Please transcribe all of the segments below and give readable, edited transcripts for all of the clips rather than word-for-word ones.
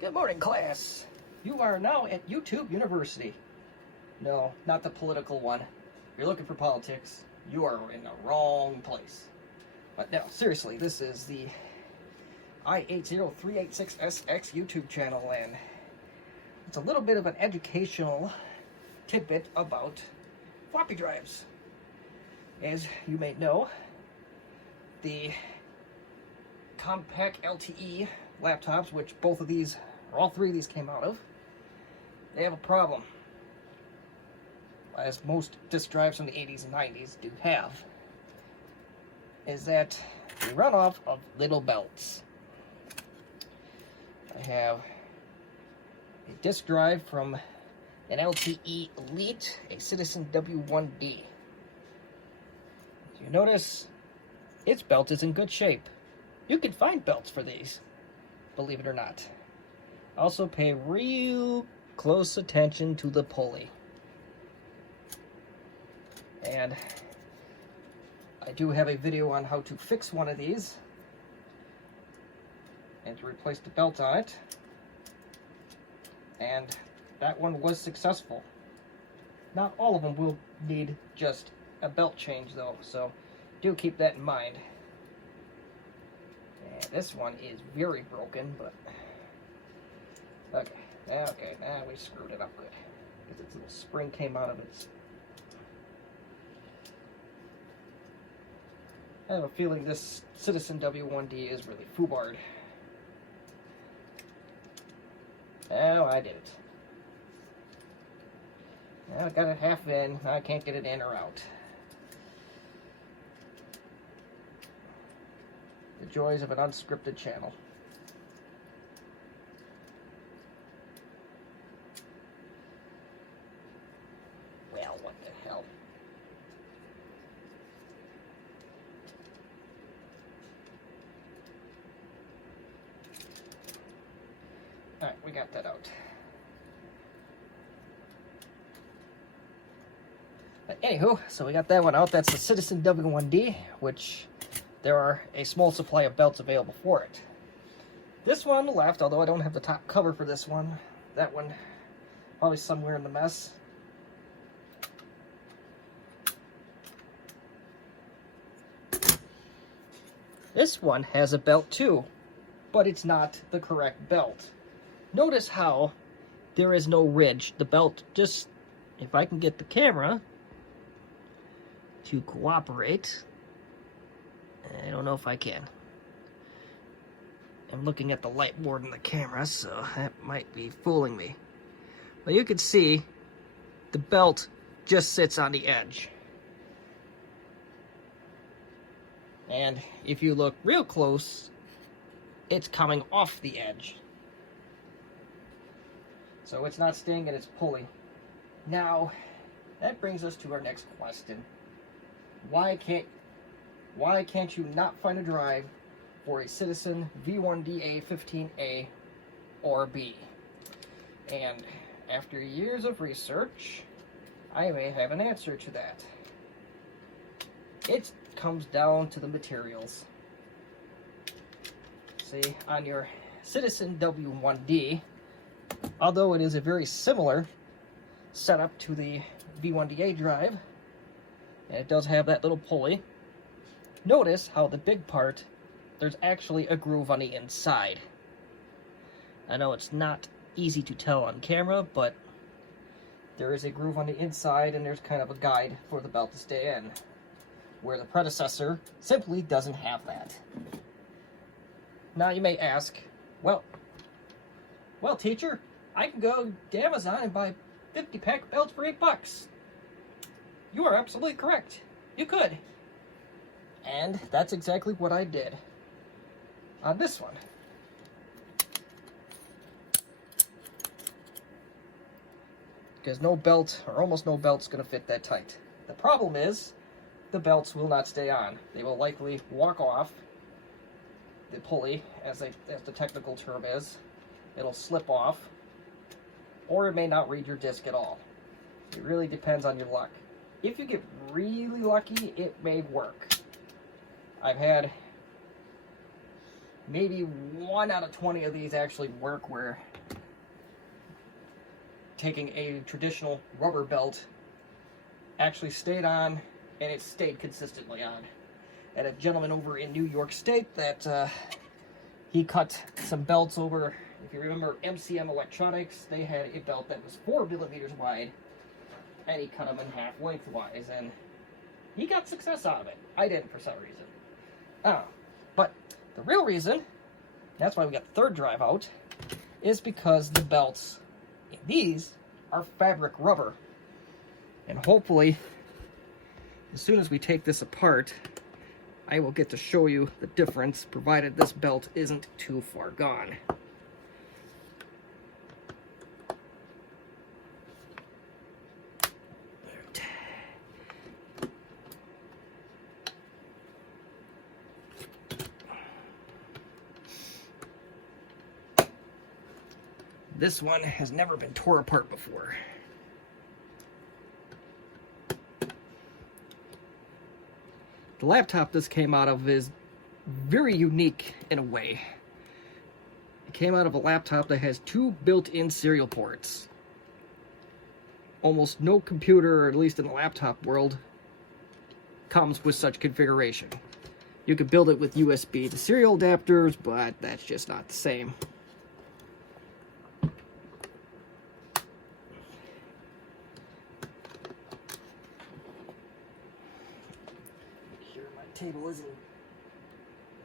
Good morning, class. You are now at YouTube University. No, not the political one. If you're looking for politics, you are in the wrong place. But no, seriously, this is the i80386sx YouTube channel, and it's a little bit of an educational tidbit about floppy drives. As you may know, the compact LTE laptops, which both of these, or all three of these came out of, they have a problem, as most disk drives from the 80s and 90s do have, is that they run off of little belts. I have a disk drive from an LTE Elite, a Citizen V1DA. You notice its belt is in good shape. You can find belts for these, believe it or not. Also pay real close attention to the pulley. And I do have a video on how to fix one of these and to replace the belt on it. And that one was successful. Not all of them will need just a belt change though, so do keep that in mind. And this one is very broken, but okay, now we screwed it up good, because its little spring came out of it. I have a feeling this Citizen V1DA is really foobarred. Oh, I did it. Now I got it half in, now I can't get it in or out. The joys of an unscripted channel. Well, what the hell? Alright, we got that out. But anywho, so we got that one out. That's the Citizen V1DA, which there are a small supply of belts available for it. This one left, although I don't have the top cover for this one. That one, probably somewhere in the mess. This one has a belt too, but it's not the correct belt. Notice how there is no ridge. The belt just, if I can get the camera to cooperate, I don't know if I can. I'm looking at the light board in the camera, so that might be fooling me. But you can see the belt just sits on the edge. And if you look real close, it's coming off the edge. So it's not staying in its pulley. Now, that brings us to our next question. Why can't you not find a drive for a Citizen V1DA-15A or B? And after years of research, I may have an answer to that. It comes down to the materials. See, on your Citizen V1DA, although it is a very similar setup to the V1DA drive, and it does have that little pulley, notice how the big part, there's actually a groove on the inside. I know it's not easy to tell on camera, but there is a groove on the inside, and there's kind of a guide for the belt to stay in, where the predecessor simply doesn't have that. Now you may ask, well teacher, I can go to Amazon and buy 50-pack belts for $8. You are absolutely correct. You could. And that's exactly what I did on this one. Because no belt, or almost no belt's going to fit that tight. The problem is, the belts will not stay on. They will likely walk off the pulley, as the technical term is. It'll slip off, or it may not read your disc at all. It really depends on your luck. If you get really lucky, it may work. I've had maybe 1 out of 20 of these actually work, where taking a traditional rubber belt actually stayed on, and it stayed consistently on. And a gentleman over in New York State that he cut some belts over, if you remember MCM Electronics, they had a belt that was 4 millimeters wide, and he cut them in half lengthwise, and he got success out of it. I didn't for some reason. But the real reason, that's why we got the third drive out, is because the belts in these are fabric rubber. And hopefully, as soon as we take this apart, I will get to show you the difference, provided this belt isn't too far gone. This one has never been tore apart before. The laptop this came out of is very unique in a way. It came out of a laptop that has 2 built-in serial ports. Almost no computer, or at least in the laptop world, comes with such configuration. You could build it with USB to serial adapters, but that's just not the same.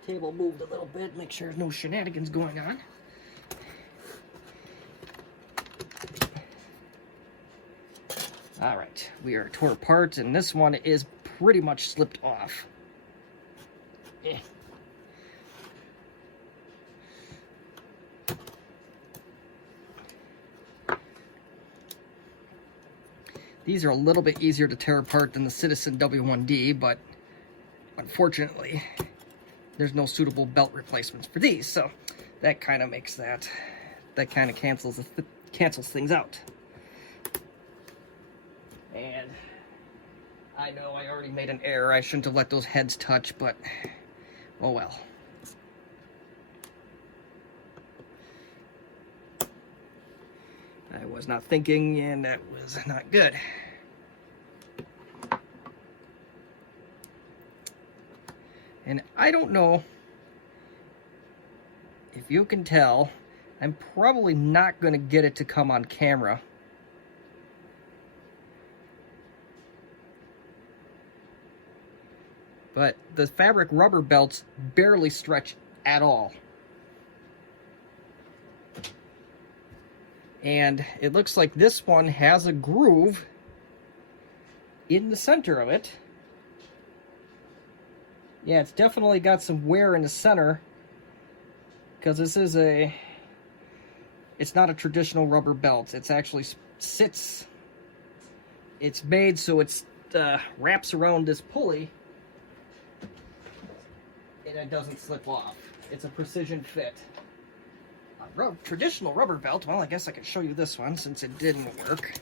Table moved a little bit, make sure there's no shenanigans going on. Alright, we are tore apart, and this one is pretty much slipped off. These are a little bit easier to tear apart than the Citizen V1D, but unfortunately, there's no suitable belt replacements for these, so that kind of makes that kind of cancels things out. And I know I already made an error. I shouldn't have let those heads touch, but oh well. I was not thinking, and that was not good. And I don't know if you can tell, I'm probably not going to get it to come on camera. But the fabric rubber belts barely stretch at all. And it looks like this one has a groove in the center of it. Yeah, it's definitely got some wear in the center, because this is it's not a traditional rubber belt. It's actually sits, it's made so it's wraps around this pulley, and it doesn't slip off. It's a precision fit. A traditional rubber belt, well, I guess I could show you this one since it didn't work.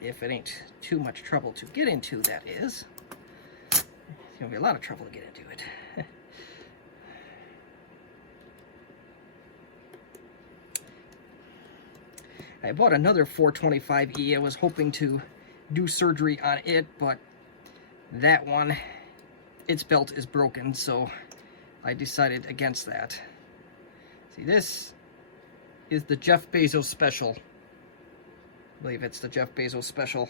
If it ain't too much trouble to get into, that is. It's going to be a lot of trouble to get into it. I bought another 425E. I was hoping to do surgery on it, but that one, its belt is broken, so I decided against that. See, this is the Jeff Bezos special. I believe it's the Jeff Bezos special.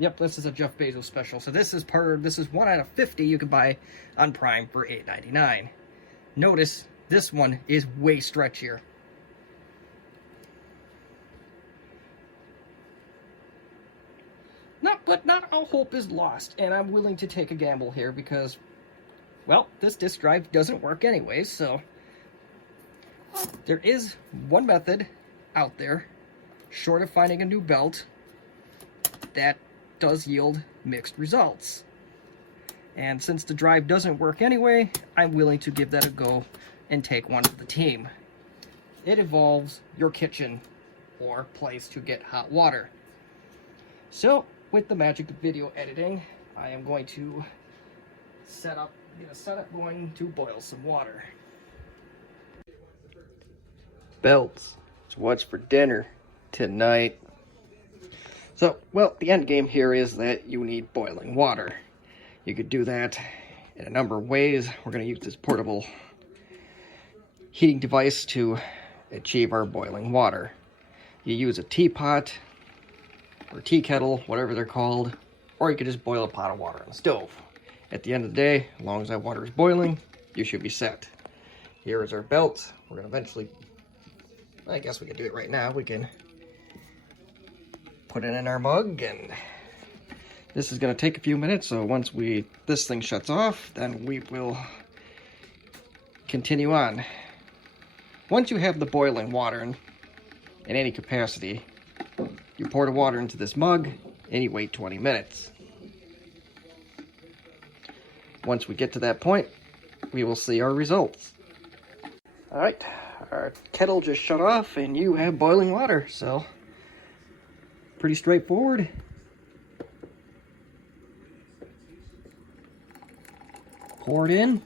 Yep, this is a Jeff Bezos special. So this is 1 out of 50 you can buy on Prime for $8.99. Notice this one is way stretchier. But not all hope is lost, and I'm willing to take a gamble here because, well, this disk drive doesn't work anyway, so there is one method out there, short of finding a new belt, that does yield mixed results. And since the drive doesn't work anyway, I'm willing to give that a go and take one for the team. It involves your kitchen or place to get hot water. So, with the magic of video editing, I am going to get a setup going to boil some water. Belts. So what's for dinner tonight? So, well, the end game here is that you need boiling water. You could do that in a number of ways. We're going to use this portable heating device to achieve our boiling water. You use a teapot or tea kettle, whatever they're called, or you could just boil a pot of water on the stove. At the end of the day, as long as that water is boiling, you should be set. Here is our belt. We're going to eventually, I guess we can do it right now. We can put it in our mug, and this is going to take a few minutes, so once this thing shuts off, then we will continue on. Once you have the boiling water in any capacity, you pour the water into this mug and you wait 20 minutes. Once we get to that point, we will see our results. Alright, our kettle just shut off and you have boiling water, so pretty straightforward. Pour it in.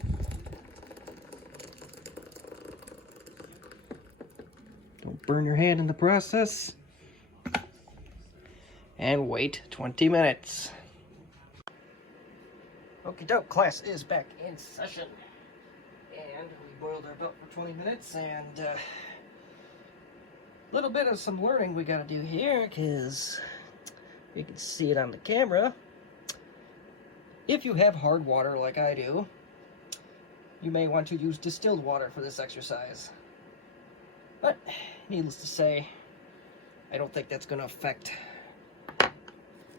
Don't burn your hand in the process. And wait 20 minutes. Okie doke, class is back in session. And we boiled our belt for 20 minutes, and a little bit of some learning we gotta do here, because you can see it on the camera. If you have hard water like I do, you may want to use distilled water for this exercise. But, needless to say, I don't think that's going to affect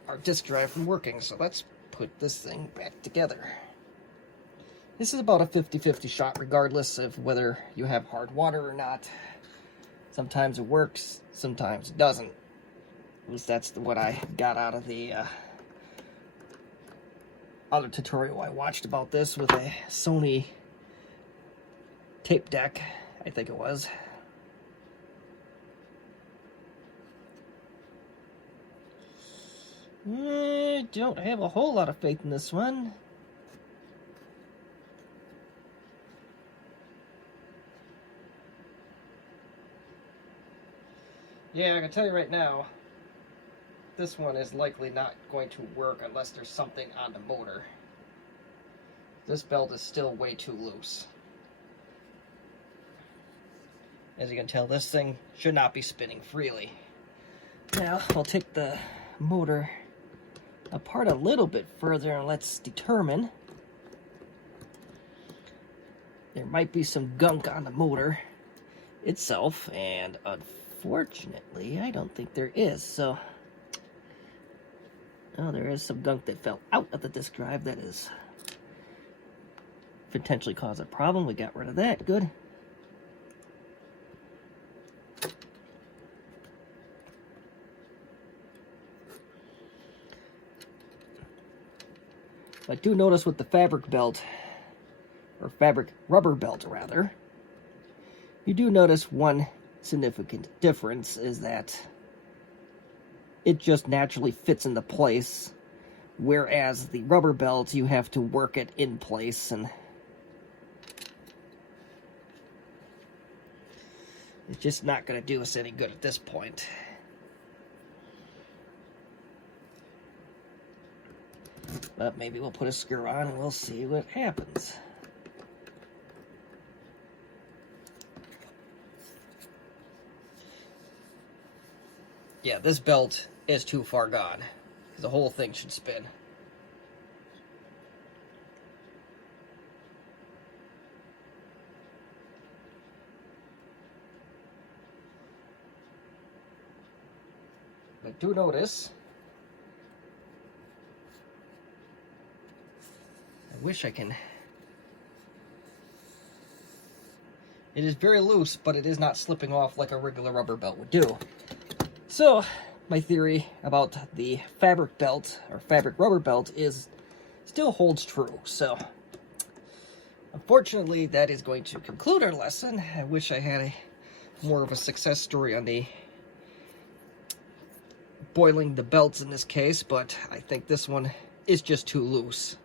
our disk drive from working, so let's put this thing back together. This is about a 50-50 shot, regardless of whether you have hard water or not. Sometimes it works, sometimes it doesn't. At least that's what I got out of the other tutorial I watched about this with a Sony tape deck, I think it was. I don't have a whole lot of faith in this one. Yeah, I can tell you right now, this one is likely not going to work unless there's something on the motor. This belt is still way too loose. As you can tell, this thing should not be spinning freely. Now, I'll take the motor apart a little bit further and let's determine. There might be some gunk on the motor itself, and unfortunately, I don't think there is. So, oh, there is some gunk that fell out of the disk drive that is potentially cause a problem. We got rid of that. Good. I do notice with the fabric belt, or fabric rubber belt rather, you do notice one significant difference is that it just naturally fits into place, whereas the rubber belt, you have to work it in place, and it's just not going to do us any good at this point. But maybe we'll put a screw on and we'll see what happens. Yeah, this belt is too far gone. The whole thing should spin. But do notice, I wish I can. It is very loose, but it is not slipping off like a regular rubber belt would do. So, my theory about the fabric belt, or fabric rubber belt, still holds true. So, unfortunately, that is going to conclude our lesson. I wish I had more of a success story on the boiling the belts in this case, but I think this one it's just too loose.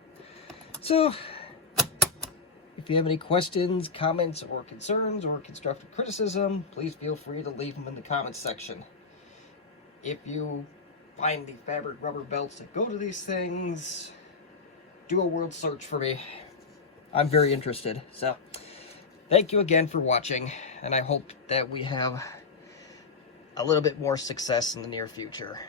So, if you have any questions, comments, or concerns, or constructive criticism, please feel free to leave them in the comments section. If you find the fabric rubber belts that go to these things, do a word search for me. I'm very interested. So, thank you again for watching, and I hope that we have a little bit more success in the near future.